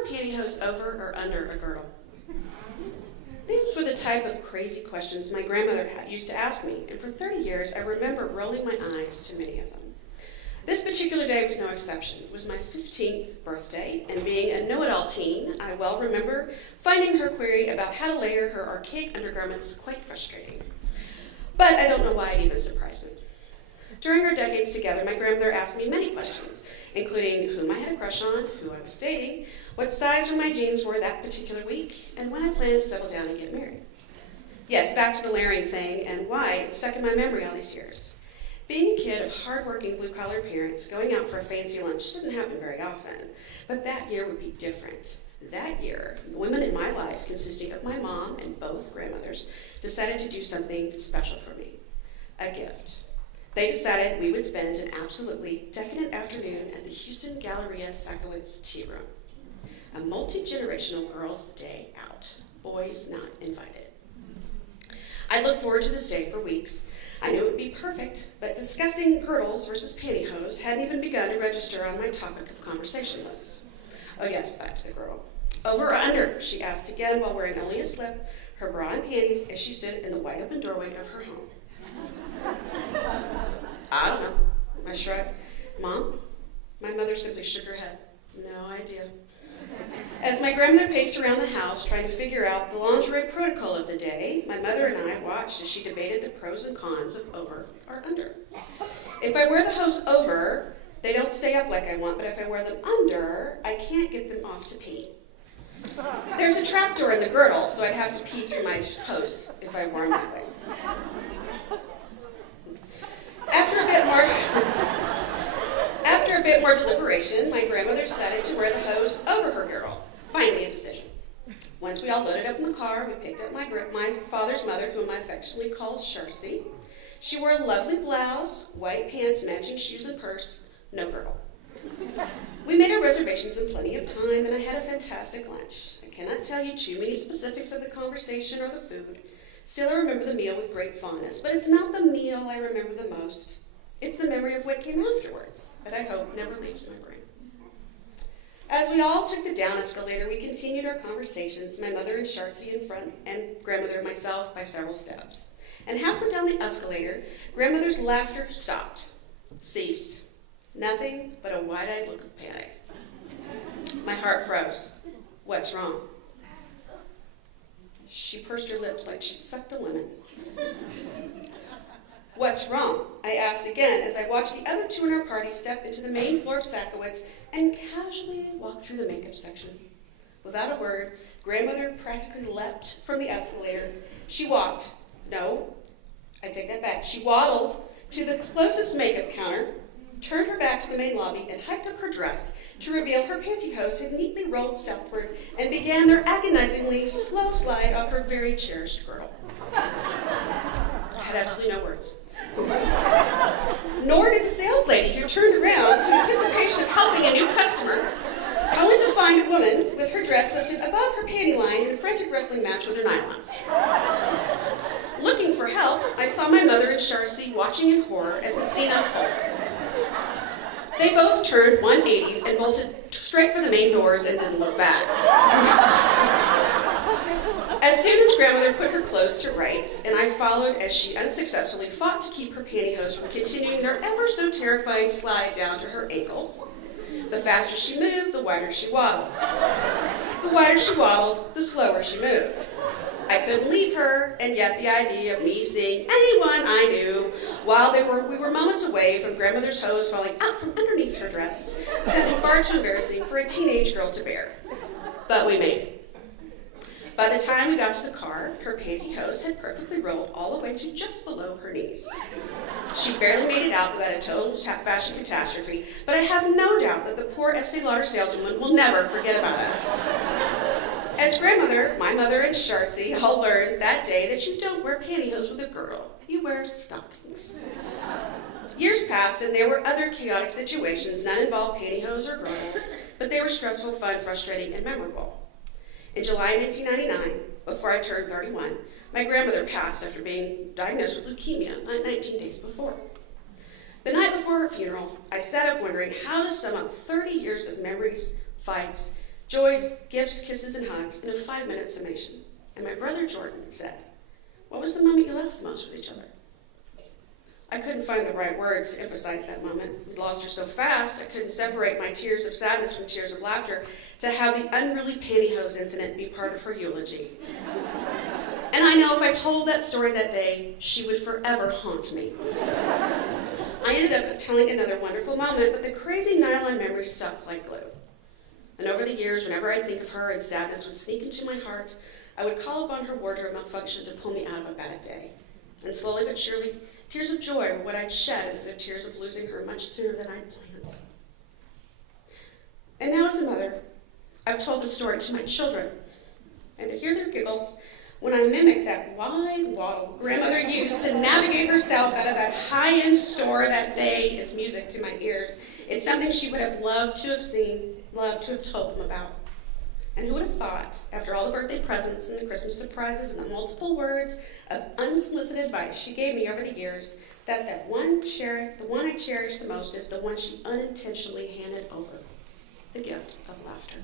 wear pantyhose over or under a girdle? These were the type of crazy questions my grandmother used to ask me, and for 30 years I remember rolling my eyes to many of them. This particular day was no exception. It was my 15th birthday, and being a know-it-all teen, I well remember finding her query about how to layer her archaic undergarments quite frustrating. But I don't know why it even surprised me. During our decades together, my grandmother asked me many questions, including whom I had a crush on, who I was dating, what size my jeans were that particular week, and when I planned to settle down and get married. Yes, back to the layering thing and why it stuck in my memory all these years. Being a kid of hardworking blue-collar parents, going out for a fancy lunch didn't happen very often, but that year would be different. That year, the women in my life, consisting of my mom and both grandmothers, decided to do something special for me, a gift. They decided we would spend an absolutely decadent afternoon at the Houston Galleria Sakowitz Tea Room. A multi-generational girls' day out, boys not invited. I looked forward to this day for weeks. I knew it would be perfect, but discussing girdles versus pantyhose hadn't even begun to register on my topic of conversation list. Oh yes, back to the girl. Over or under, she asked again while wearing only a slip, her bra and panties as she stood in the wide open doorway of her home. I don't know, I shrugged. Mom? My mother simply shook her head. No idea. As my grandmother paced around the house trying to figure out the lingerie protocol of the day, my mother and I watched as she debated the pros and cons of over or under. If I wear the hose over, they don't stay up like I want, but if I wear them under, I can't get them off to pee. There's a trapdoor in the girdle, so I'd have to pee through my hose if I wore them that way. After a bit more deliberation, my grandmother decided to wear the hose over her girdle. Finally, a decision. Once we all loaded up in the car, we picked up my father's mother, whom I affectionately called Sharcy. She wore a lovely blouse, white pants, matching shoes and purse, no girdle. We made our reservations in plenty of time, and I had a fantastic lunch. I cannot tell you too many specifics of the conversation or the food. Still, I remember the meal with great fondness, but it's not the meal I remember the most. It's the memory of what came afterwards that I hope never leaves my brain. As we all took the down escalator, we continued our conversations, my mother and Shartsy in front, and grandmother and myself by several steps. And halfway down the escalator, grandmother's laughter stopped, ceased. Nothing but a wide-eyed look of panic. My heart froze. What's wrong? She pursed her lips like she'd sucked a lemon. What's wrong? I asked again as I watched the other two in our party step into the main floor of Sakowitz and casually walk through the makeup section. Without a word, grandmother practically leapt from the escalator. She walked. No, I take that back. She waddled to the closest makeup counter, turned her back to the main lobby, and hiked up her dress to reveal her pantyhose had neatly rolled southward and began their agonizingly slow slide off her very cherished girdle. I had absolutely no words. Nor did the sales lady who turned around to anticipation of helping a new customer, only to find a woman with her dress lifted above her panty line in a frantic wrestling match with her nylons. Looking for help, I saw my mother and Sharcy watching in horror as the scene unfolded. They both turned 180s and bolted straight for the main doors and didn't look back. As soon as grandmother put her clothes to rights, and I followed as she unsuccessfully fought to keep her pantyhose from continuing their ever so terrifying slide down to her ankles, the faster she moved, the wider she waddled. The wider she waddled, the slower she moved. I couldn't leave her, and yet the idea of me seeing anyone I knew while we were moments away from grandmother's hose falling out from underneath her dress sounded far too embarrassing for a teenage girl to bear. But we made it. By the time we got to the car, her pantyhose had perfectly rolled all the way to just below her knees. She barely made it out without a total fashion catastrophe, but I have no doubt that the poor Estee Lauder saleswoman will never forget about us. As grandmother, my mother, and Sharcy all learned that day that you don't wear pantyhose with a girdle. You wear stockings. Years passed, and there were other chaotic situations, none involved pantyhose or girdles, but they were stressful, fun, frustrating, and memorable. In July 1999, before I turned 31, my grandmother passed after being diagnosed with leukemia 19 days before. The night before her funeral, I sat up wondering how to sum up 30 years of memories, fights, Joys, gifts, kisses, and hugs in a 5-minute summation. And my brother Jordan said, "What was the moment you laughed the most with each other?" I couldn't find the right words to emphasize that moment. We'd lost her so fast, I couldn't separate my tears of sadness from tears of laughter to have the unruly pantyhose incident be part of her eulogy. And I know if I told that story that day, she would forever haunt me. I ended up telling another wonderful moment, but the crazy nylon memory stuck like glue. And over the years, whenever I'd think of her and sadness would sneak into my heart, I would call upon her wardrobe malfunction to pull me out of a bad day. And slowly but surely, tears of joy were what I'd shed instead of tears of losing her much sooner than I'd planned. And now as a mother, I've told the story to my children, and to hear their giggles when I mimic that wide waddle grandmother used to navigate herself out of that high-end store that day is music to my ears. It's something she would have loved to have seen, loved to have told them about. And who would have thought, after all the birthday presents and the Christmas surprises and the multiple words of unsolicited advice she gave me over the years, that the one I cherish the most is the one she unintentionally handed over, the gift of laughter.